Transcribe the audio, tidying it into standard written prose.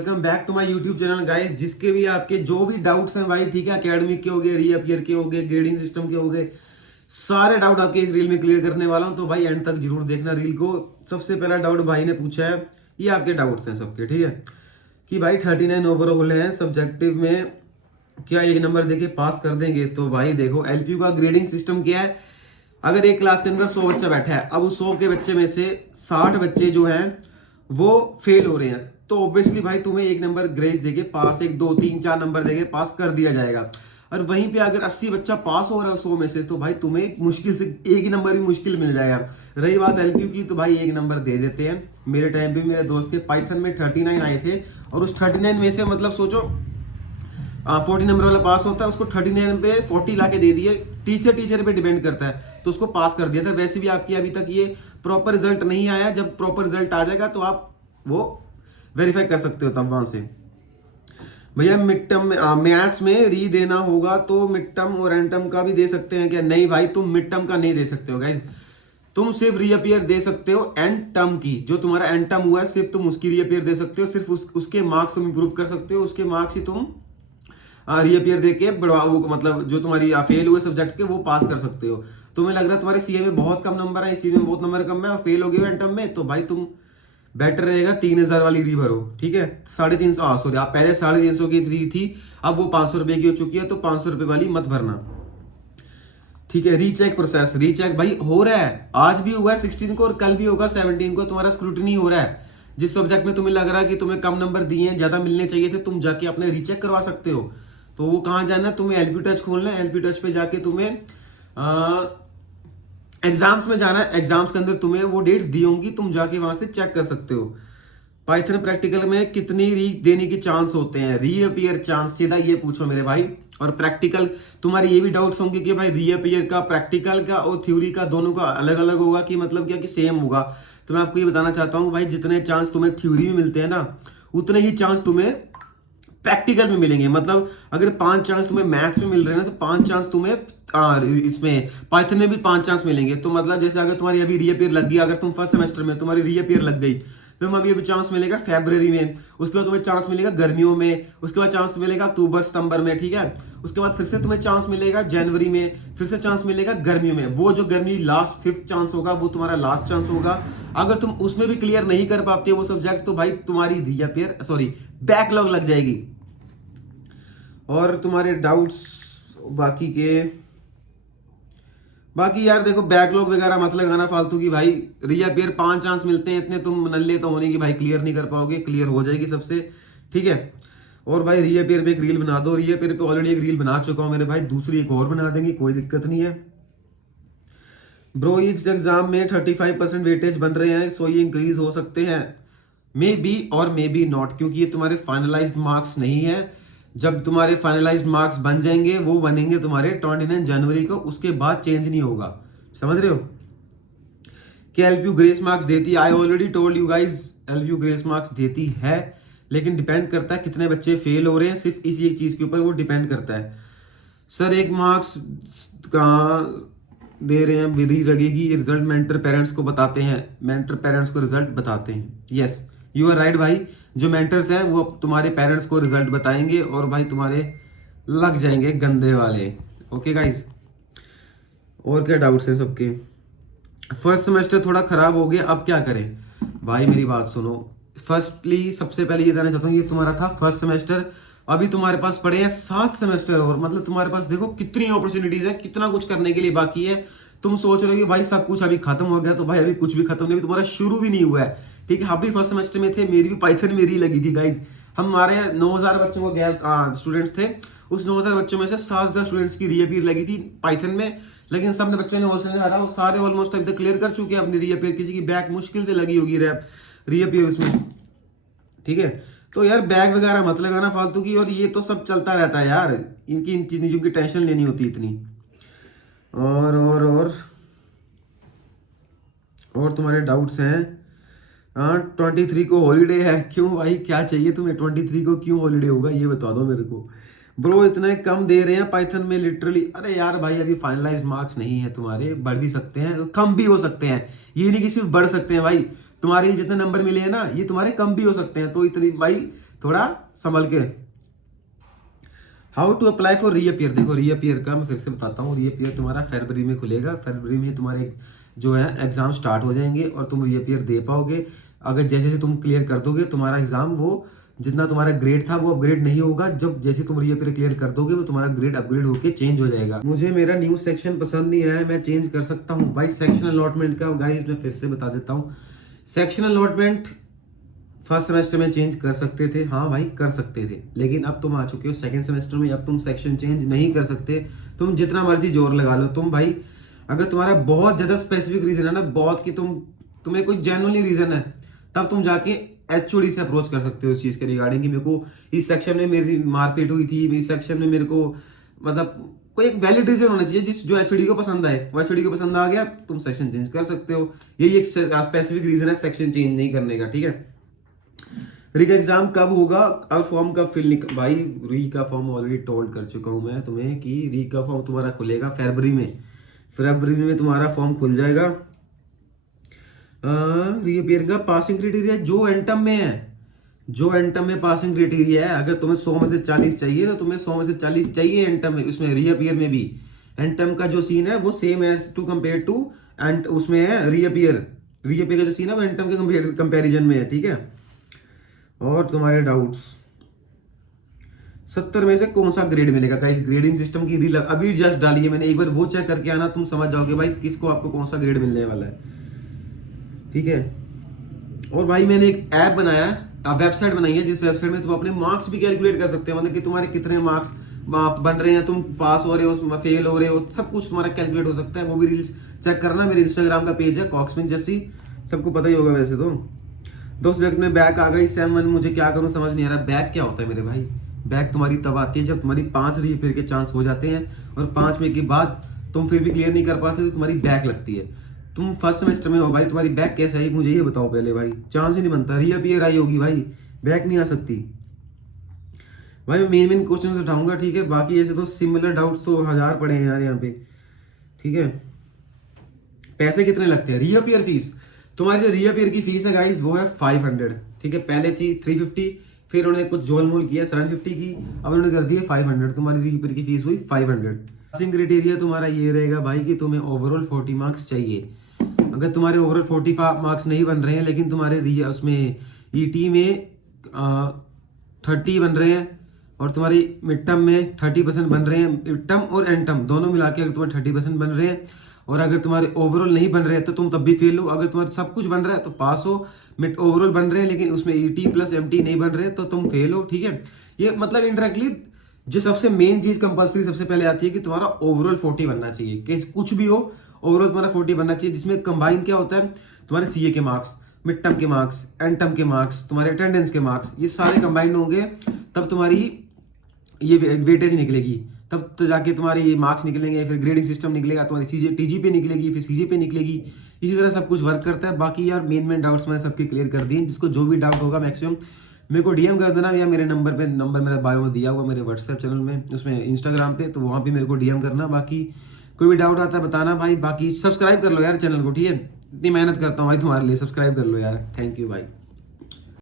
Welcome back to my YouTube channel guys. जिसके भी आपके जो भी डाउट्स हैं भाई, ठीक है, एकेडमिक के हो गए, रीअपियर के हो गए, ग्रेडिंग सिस्टम के हो गए, सारे डाउट आपके इस रील में क्लियर करने वाला हूं। तो भाई एंड तक जरूर देखना रील को। सबसे पहला डाउट भाई ने पूछा है, ये आपके डाउट्स हैं सबके, ठीक है, कि भाई 39 ओवरऑल है सब्जेक्टिव में, क्या एक नंबर देके पास कर देंगे? तो भाई देखो, एलपीयू का ग्रेडिंग सिस्टम क्या है। अगर एक क्लास के अंदर 100 बच्चा बैठा है, अब उस 100 के बच्चे में से 60 बच्चे जो हैं वो फेल हो रहे हैं, तो ऑब्वियसली भाई तुम्हें एक नंबर ग्रेस देके पास, 1 2 3 4 नंबर देके पास कर दिया जाएगा। और वहीं पे अगर 80 बच्चा पास हो रहा है 100 में से, तो भाई तुम्हें मुश्किल से एक ही नंबर ही मुश्किल मिल जाएगा। रही बात एलक्यू की, तो भाई एक नंबर दे देते हैं। मेरे टाइम पे मेरे दोस्त के पाइथन में 39 आए थे, और उस 39 में से मतलब सोचो 40 नंबर वाला पास होता है, उसको 39 पे 40 ला के दे दिए। टीचर पे डिपेंड करता है, तो उसको पास कर दिया था। वैसे भी आपकी अभी तक ये प्रॉपर रिजल्ट नहीं आया, जब प्रॉपर रिजल्ट आ जाएगा तो आप वो वेरीफाई कर सकते हो तब वहां से। भैया मिड टर्म मैथ्स में री देना होगा तो मिड टर्म और एंड टर्म का भी दे सकते हैं क्या? नहीं भाई, तुम मिड टर्म का नहीं दे सकते हो गाइज, तुम सिर्फ रीअपियर दे सकते हो एंड टर्म की। जो तुम्हारा एंड टर्म हुआ है सिर्फ तुम उसकी रीअपियर दे सकते हो, सिर्फ उसके मार्क्स तुम इंप्रूव कर सकते हो, उसके मार्क्स ही तुम रीअपियर देके बढ़वा, वो मतलब जो तुम्हारी फेल हुए सब्जेक्ट के वो पास कर सकते हो। तुम्हें लग रहा है तुम्हारे सीए में बहुत कम नंबर है, सीए में बहुत नंबर कम है और फेल हो गए एंड टर्म में, तो भाई तुम बेटर रहेगा 3000 वाली री भरो, ठीक है। 350, सॉरी, आप पहले 350 की री थी, अब वो 500 रुपए की हो चुकी है, तो 500 रुपए वाली मत भरना, ठीक है। रीचेक प्रोसेस, रीचेक भाई हो रहा है, आज भी हुआ है 16 को और कल भी होगा 17 को। तुम्हारा स्क्रूटनी हो रहा है, जिस सब्जेक्ट में तुम्हें लग रहा है कि तुम्हें कम नंबर दिए हैं, ज्यादा मिलने चाहिए थे, तुम जाके अपने रीचेक करवा सकते हो। तो वो कहाँ जाना है, तुम्हें एलपी टच खोलना है, एलपी टच पे जाके तुम्हें एग्जाम्स में जाना है। एग्जाम्स के अंदर तुम्हें वो डेट्स दी होंगी, तुम जाके वहां से चेक कर सकते हो। पाइथन प्रैक्टिकल में कितनी री देने के चांस होते हैं? रीअपियर चांस, सीधा ये पूछो मेरे भाई। और प्रैक्टिकल, तुम्हारे ये भी डाउट्स होंगे कि भाई रीअपियर का, प्रैक्टिकल का और थ्योरी का दोनों का अलग अलग होगा कि मतलब क्या कि सेम होगा? तो मैं आपको ये बताना चाहता हूँ भाई, जितने चांस तुम्हें थ्योरी में मिलते हैं ना, उतने ही चांस तुम्हें प्रैक्टिकल में मिलेंगे। मतलब अगर 5 चांस तुम्हें मैथ्स में मिल रहे हैं ना, तो 5 चांस तुम्हें इसमें पाइथन में भी 5 चांस मिलेंगे। तो मतलब जैसे अगर तुम्हारी अभी रीअपियर लग गई, अगर तुम फर्स्ट सेमेस्टर में तुम्हारी रीअपियर लग गई, तो अभी अभी चांस मिलेगा फरवरी में, उसके बाद तुम्हें चांस मिलेगा गर्मियों में, उसके बाद चांस मिलेगा अक्टूबर सितंबर में, ठीक है। उसके बाद फिर से तुम्हें चांस मिलेगा जनवरी में, फिर से चांस मिलेगा गर्मियों में। वो जो गर्मी लास्ट 5th चांस होगा, वो तुम्हारा लास्ट चांस होगा। अगर तुम उसमें भी क्लियर नहीं कर पाते वो सब्जेक्ट, तो भाई तुम्हारी रीअपियर, सॉरी, बैकलॉग लग जाएगी। और तुम्हारे डाउट्स बाकी यार देखो, बैकलॉग वगैरह मत लगाना फालतू की भाई। रीअपियर 5 चांस मिलते हैं, इतने तुम नल्ले तो होने की भाई क्लियर नहीं कर पाओगे, क्लियर हो जाएगी सबसे, ठीक है। और भाई रीअपियर पे एक रील बना दो, रीअपियर पे ऑलरेडी एक रील बना चुका हूं मेरे भाई, दूसरी एक और बना देंगे, कोई दिक्कत नहीं है। ब्रो इस एग्जाम में 35% वेटेज बन रहे हैं, सो ये इंक्रीज हो सकते हैं? मे बी और मे बी नॉट, क्योंकि ये तुम्हारे फाइनलाइज्ड मार्क्स नहीं है। जब तुम्हारे फाइनलाइज्ड मार्क्स बन जाएंगे, वो बनेंगे तुम्हारे 29 जनवरी को, उसके बाद चेंज नहीं होगा, समझ रहे हो? कि एलपीयू ग्रेस मार्क्स देती है, I already told you guys, LPU grace marks देती है, लेकिन डिपेंड करता है कितने बच्चे फेल हो रहे हैं, सिर्फ इसी एक चीज के ऊपर वो डिपेंड करता है। सर एक मार्क्स कहाँ दे रहे हैं, विधि लगेगी, रिजल्ट मेंटर पेरेंट्स को बताते हैं, मेंटर पेरेंट्स को रिजल्ट बताते हैं। यस, यू आर राइट भाई, जो मेंटर्स हैं वो तुम्हारे पेरेंट्स को रिजल्ट बताएंगे और भाई तुम्हारे लग जाएंगे गंदे वाले। ओके गाइज, और क्या डाउट्स है सबके? फर्स्ट सेमेस्टर थोड़ा खराब हो गया, अब क्या करें? भाई मेरी बात सुनो, फर्स्टली सबसे पहले ये कहना चाहता हूँ, ये तुम्हारा था फर्स्ट सेमेस्टर, अभी तुम्हारे पास पड़े हैं 7 सेमेस्टर और, मतलब तुम्हारे पास देखो कितनी अपॉर्चुनिटीज है, कितना कुछ करने के लिए बाकी है। तुम सोच रहे हो कि भाई सब कुछ अभी खत्म हो गया, तो भाई अभी कुछ भी खत्म नहीं, तुम्हारा शुरू भी नहीं हुआ है, ठीक है। हम भी फर्स्ट सेमेस्टर में थे, मेरी भी पाइथन मेरी लगी थी गाइज। हमारे 9000 बच्चों को गैप स्टूडेंट्स थे, उस 9000 बच्चों में से 7000 स्टूडेंट्स की रीअपियर लगी थी पाइथन में, लेकिन सब ने बच्चों ने होल हरा, वो सारे ऑलमोस्ट अभी तक क्लियर कर चुके हैं अपनी रीअपियर। किसी की बैक मुश्किल से लगी होगी रीअपियर उसमें, ठीक है। तो यार बैग वगैरह मत लगाना फालतू की, और ये तो सब चलता रहता है यार, इनकी इन चीजों की टेंशन लेनी होती इतनी। और तुम्हारे डाउट्स हैं? 23 को हॉलीडे है, क्यों भाई, क्या चाहिए तुम्हें? 23 को क्यों हॉलीडे होगा, ये बता दो मेरे को। ब्रो इतने कम दे रहे हैं पाइथन में लिटरली, अरे यार भाई अभी फाइनलाइज्ड मार्क्स नहीं है तुम्हारे, बढ़ भी सकते हैं, कम भी हो सकते हैं, ये नहीं कि सिर्फ बढ़ सकते हैं भाई। तुम्हारे जितने नंबर मिले हैं ना, ये तुम्हारे कम भी हो सकते हैं, तो इतनी भाई थोड़ा संभल के। How to apply for reappear, देखो रीअपियर का मैं फिर से बताता हूँ। रीअपियर तुम्हारा फरवरी में खुलेगा, फरवरी में तुम्हारे जो है एग्जाम स्टार्ट हो जाएंगे और तुम रीअपियर दे पाओगे। अगर जैसे जैसे तुम क्लियर कर दोगे तुम्हारा एग्जाम, वो जितना तुम्हारा ग्रेड था वो अपग्रेड नहीं होगा। जब जैसे तुम रीअपियर क्लियर कर दोगे वो तुम्हारा ग्रेड अपग्रेड होके चेंज हो जाएगा। मुझे मेरा न्यू सेक्शन पसंद नहीं आया, मैं चेंज कर सकता हूँ भाई। सेक्शन अलॉटमेंट का गाइस मैं फिर से बता देता हूँ। सेक्शन अलॉटमेंट फर्स्ट सेमेस्टर में चेंज कर सकते थे, हाँ भाई कर सकते थे, लेकिन अब तुम आ चुके हो सेकंड सेमेस्टर में, अब तुम सेक्शन चेंज नहीं कर सकते। तुम जितना मर्जी जोर लगा लो तुम भाई, अगर तुम्हारा बहुत ज्यादा स्पेसिफिक रीजन है ना, बहुत कि तुम्हें कोई जेन्युइनली रीजन है, तब तुम जाके एचओडी से अप्रोच कर सकते हो इस चीज के रिगार्डिंग कि मेरे को इस सेक्शन में मेरी मारपीट हुई थी, इस सेक्शन में मेरे को मतलब कोई एक वैलिड रीजन होना चाहिए जिस जो एचओडी को पसंद आए। वो एचओडी को पसंद आ गया, तुम सेक्शन चेंज कर सकते हो। यही एक स्पेसिफिक रीजन है सेक्शन चेंज नहीं करने का, ठीक है। री का एग्जाम कब होगा और फॉर्म कब फिल भाई री का फॉर्म ऑलरेडी टोल्ड कर चुका हूं मैं तुम्हें कि री का फॉर्म तुम्हारा खुलेगा फरवरी में। फरवरी में तुम्हारा फॉर्म खुल जाएगा। रीअपियर का पासिंग क्राइटेरिया जो एंटम में है, जो एंटम में पासिंग क्राइटेरिया है, अगर तुम्हें 100 में से 40 चाहिए तो तुम्हें 100 में से 40 चाहिए एंटम में। उसमें रीअपियर में भी एंटम का जो सीन है वो same as to compare to and उसमें है रीअपियर। रीअपियर का जो सीन है वो एंटम के कंपेरिजन में है, ठीक है। और तुम्हारे डाउट्स 70 में से कौन सा ग्रेड मिलेगा गाइस? ग्रेडिंग सिस्टम की रील अभी जस्ट डाली है मैंने, एक बार वो चेक करके आना, तुम समझ जाओगे भाई किसको आपको कौन सा ग्रेड मिलने वाला है, ठीक है। और भाई मैंने एक ऐप बनाया है, वेबसाइट बनाई है, जिस वेबसाइट में तुम अपने मार्क्स भी कैलकुलेट कर सकते हो, मतलब कि तुम्हारे कितने मार्क्स बन रहे हैं, तुम पास हो रहे हो, फेल हो रहे हो, सब कुछ तुम्हारा कैलकुलेट हो सकता है। वो भी रील्स चेक करना, मेरे इंस्टाग्राम का पेज है कॉक्समिन जस्सी, सबको पता ही होगा वैसे तो। 2 सब्जेक्ट में बैक आ गई, सेम 1 मुझे क्या करूं समझ नहीं आ रहा। बैक क्या होता है मेरे भाई? बैक तुम्हारी तब आती है जब तुम्हारी 5 रीअपियर के चांस हो जाते हैं और 5 में के बाद तुम फिर भी क्लियर नहीं कर पाते तो तुम्हारी बैक लगती है। तुम फर्स्ट सेमेस्टर में हो भाई, तुम्हारी बैक कैसे आई मुझे ये बताओ पहले भाई। चांस ही नहीं बनता, रीअपियर आई होगी भाई, बैक नहीं आ सकती भाई। मैं मेन क्वेश्चन उठाऊंगा, ठीक है। बाकी ऐसे तो सिमिलर डाउट्स तो 1000 पड़े हैं यार यहाँ पे, ठीक है। पैसे कितने लगते हैं? रीअपियर फीस, तुम्हारी जो रीअपियर की फीस है गाइस वो है 500, ठीक है। पहले थी 350, फिर उन्होंने कुछ जोल मोल किया 750 की, अब उन्होंने कर दी है 500। तुम्हारी रीअपियर की फीस हुई 500। पासिंग क्राइटेरिया तुम्हारा ये रहेगा भाई कि तुम्हें ओवरऑल 40 मार्क्स चाहिए। अगर तुम्हारे ओवरऑल 45 मार्क्स नहीं बन रहे हैं, लेकिन तुम्हारे उसमें ईटी में 30 बन रहे हैं और तुम्हारी मिड टर्म में 30% बन रहे हैं, मिड टर्म और एंड टर्म दोनों मिला के अगर तुम्हारे 30% बन रहे हैं, और अगर तुम्हारे ओवरऑल नहीं बन रहे हैं तो तुम तब भी फेल हो। अगर तुम्हारे सब कुछ बन रहा है तो पास हो, मिड ओवरऑल बन रहे हैं लेकिन उसमें ईटी प्लस एमटी नहीं बन रहे तो तुम फेल हो, ठीक है। ये मतलब इनडायरेक्टली जो सबसे मेन चीज कंपल्सरी सबसे पहले आती है कि तुम्हारा ओवरऑल 40 बनना चाहिए, कि कुछ भी हो ओवरऑल तुम्हारा 40 बनना चाहिए, जिसमें कंबाइन क्या होता है तुम्हारे सीए के मार्क्स, मिड टर्म के मार्क्स, एंड टर्म के मार्क्स, तुम्हारे अटेंडेंस के मार्क्स, ये सारे कंबाइन होंगे तब तुम्हारी ये वेटेज निकलेगी, तब तो जाके तुम्हारे ये मार्क्स निकलेंगे, फिर ग्रेडिंग सिस्टम निकलेगा, तुम्हारी सीजे टीजी पे निकलेगी, फिर सीजे पे निकलेगी। इसी तरह सब कुछ वर्क करता है। बाकी यार मेन डाउट्स मैंने सबके क्लियर कर दिए। जिसको जो भी डाउट होगा मैक्सिमम मेरे को डीएम कर देना, या मेरे नंबर मेरा बायो में दिया हुआ मेरे व्हाट्सएप चैनल में, उसमें इंस्टाग्राम पे, तो वहाँ पे मेरे को डीएम करना। बाकी कोई भी डाउट आता है बताना भाई। बाकी सब्सक्राइब कर लो यार चैनल को, ठीक है। इतनी मेहनत करता हूँ भाई तुम्हारे लिए, सब्सक्राइब कर लो यार। थैंक यू भाई।